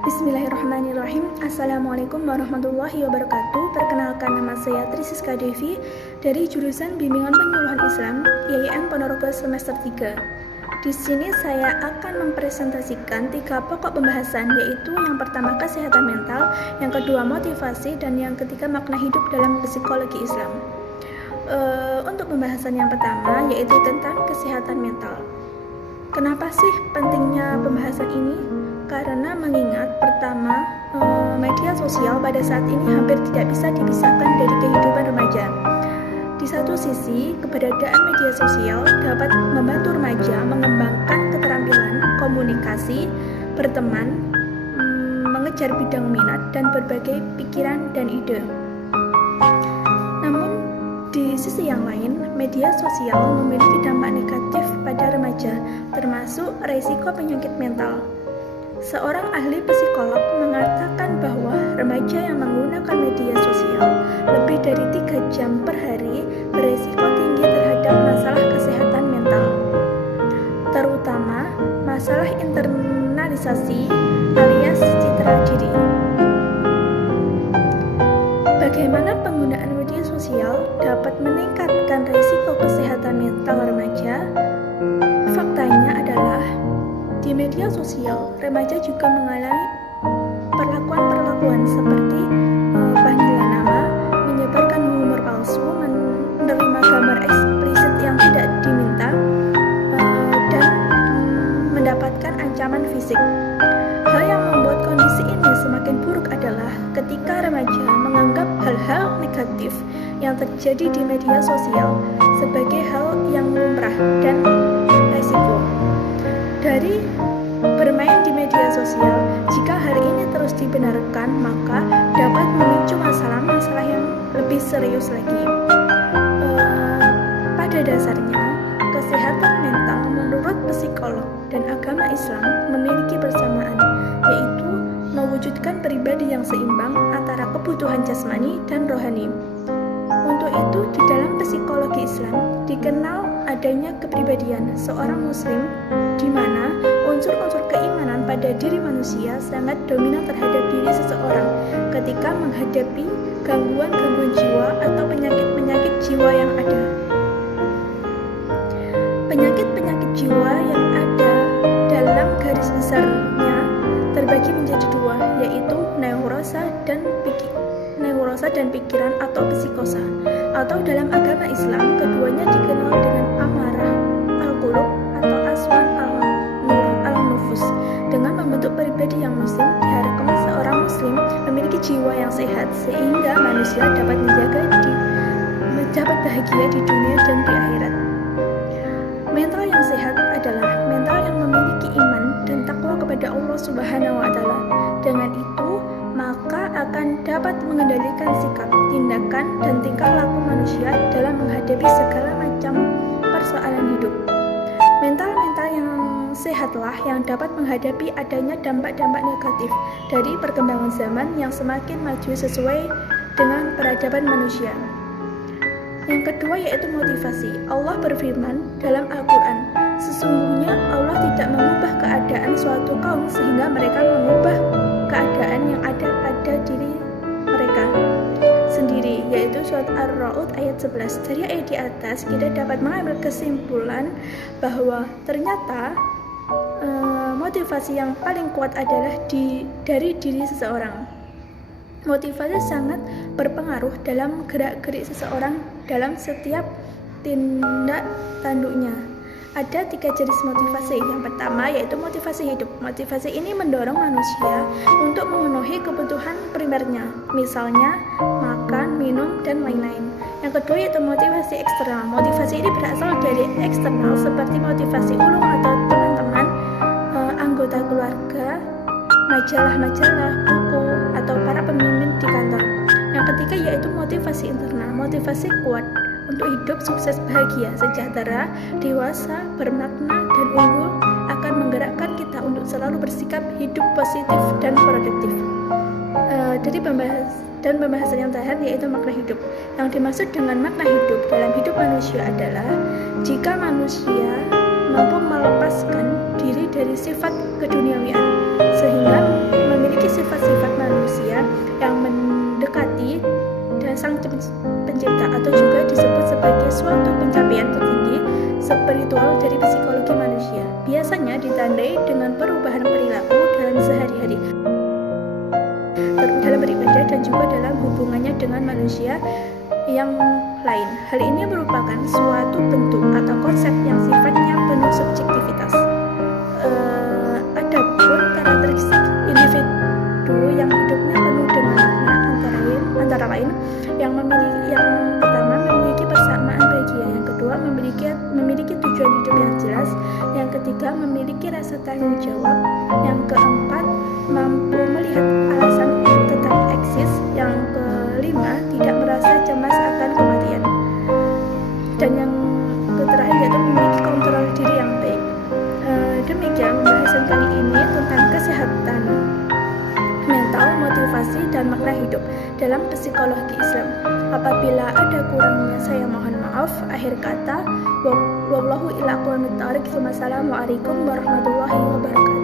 Bismillahirrahmanirrahim. Assalamualaikum warahmatullahi wabarakatuh. Perkenalkan, nama saya Tri Siska Devi dari jurusan Bimbingan Penyuluhan Islam IAIN Ponorogo semester 3. Di sini saya akan mempresentasikan 3 pokok pembahasan, yaitu yang pertama kesehatan mental, yang kedua motivasi, dan yang ketiga makna hidup dalam psikologi Islam. Untuk pembahasan yang pertama yaitu tentang kesehatan mental. Kenapa sih pentingnya pembahasan ini? Karena mengingat pertama, media sosial pada saat ini hampir tidak bisa dipisahkan dari kehidupan remaja. Di satu sisi, keberadaan media sosial dapat membantu remaja mengembangkan keterampilan komunikasi, berteman, mengejar bidang minat, dan berbagai pikiran dan ide. Namun, di sisi yang lain, media sosial memiliki dampak negatif pada remaja, termasuk risiko penyakit mental. Seorang ahli psikolog mengatakan bahwa remaja yang menggunakan media sosial lebih dari 3 jam per hari beresiko tinggi terhadap masalah kesehatan mental, terutama masalah internalisasi alias citra diri. Bagaimana penggunaan media sosial dapat meningkatkan risiko kesehatan mental remaja? Faktanya adalah di media sosial, remaja juga mengalami perlakuan-perlakuan seperti panggilan nama, menyebarkan humor palsu, menerima gambar eksplisit yang tidak diminta, dan mendapatkan ancaman fisik. Hal yang membuat kondisi ini semakin buruk adalah ketika remaja menganggap hal-hal negatif yang terjadi di media sosial sebagai hal yang lumrah dan resiko. Dari bermain di media sosial, jika hal ini terus dibenarkan, maka dapat memicu masalah-masalah yang lebih serius lagi. Pada dasarnya, kesehatan mental menurut psikolog dan agama Islam memiliki persamaan, yaitu mewujudkan pribadi yang seimbang antara kebutuhan jasmani dan rohani. Untuk itu, di dalam psikologi Islam dikenal adanya kepribadian seorang muslim, di mana unsur-unsur keimanan pada diri manusia sangat dominan terhadap diri seseorang ketika menghadapi gangguan-gangguan jiwa atau penyakit-penyakit jiwa yang ada. Penyakit-penyakit jiwa yang ada dalam garis besarnya terbagi menjadi 2, yaitu neurosa dan pikiran atau psikosa, atau dalam agama Islam keduanya dikenal dengan amarah, al-qulub, atau aswan al-nufus. Dengan membentuk pribadi yang muslim, diharapkan seorang muslim memiliki jiwa yang sehat sehingga manusia dapat bahagia di dunia dan di akhirat. Mental yang sehat adalah mental yang memiliki iman dan takwa kepada Allah Subhanahu wa Ta'ala. Dengan itu, maka akan dapat mengendalikan sikap, tindakan, dan tingkah laku manusia dalam menghadapi segala macam persoalan hidup. Mental-mental yang sehatlah yang dapat menghadapi adanya dampak-dampak negatif dari perkembangan zaman yang semakin maju sesuai dengan peradaban manusia. Yang kedua yaitu motivasi. Allah berfirman dalam Al-Quran, sesungguhnya Allah tidak mengubah keadaan suatu kaum sehingga mereka mengubah keadaan yang ada pada diri mereka sendiri, yaitu surat Ar-Ra'd ayat 11. Dari ayat di atas kita dapat mengambil kesimpulan bahwa ternyata motivasi yang paling kuat adalah dari diri seseorang. Motivasi sangat berpengaruh dalam gerak-gerik seseorang dalam setiap tindak tanduknya. Ada 3 jenis motivasi. Yang pertama yaitu motivasi hidup. Motivasi ini mendorong manusia untuk memenuhi kebutuhan primernya, misalnya makan, minum, dan lain-lain. Yang kedua yaitu motivasi eksternal. Motivasi ini berasal dari eksternal seperti motivasi ulung atau teman-teman, anggota keluarga, majalah-majalah, buku, atau para pemimpin di kantor. Yang ketiga yaitu motivasi internal. Motivasi kuat untuk hidup sukses, bahagia, sejahtera, dewasa, bermakna, dan unggul akan menggerakkan kita untuk selalu bersikap hidup positif dan produktif. Dan pembahasan yang terakhir yaitu makna hidup. Yang dimaksud dengan makna hidup dalam hidup manusia adalah jika manusia mampu melepaskan diri dari sifat keduniawian sehingga memiliki yang mendekati dan sang pencipta, atau juga disebut sebagai suatu pencapaian tertinggi spiritual dari psikologi manusia. Biasanya ditandai dengan perubahan perilaku dalam sehari-hari, dalam beribadah, dan juga dalam hubungannya dengan manusia yang lain. Hal ini merupakan suatu bentuk atau konsep yang sifatnya penuh subjektivitas. Adapun karakteristik individu yang hidupnya penuh dengan makna antara lain yang pertama memiliki persamaan bahagia, yang kedua memiliki tujuan hidup yang jelas, yang ketiga memiliki rasa tanggung jawab, yang keempat mampu melihat alasan tetap eksis, yang kelima tidak merasa cemas akan kematian, dan yang terakhir yaitu memiliki kontrol diri yang baik. Demikian pembahasan kali ini tentang kesehatan mental, motivasi, dan makna hidup dalam psikologi Islam. Apabila ada kurangnya saya mohon maaf. Akhir kata, wallahu ila aqwamit thoriq. Wassalamualaikum warahmatullahi wabarakatuh.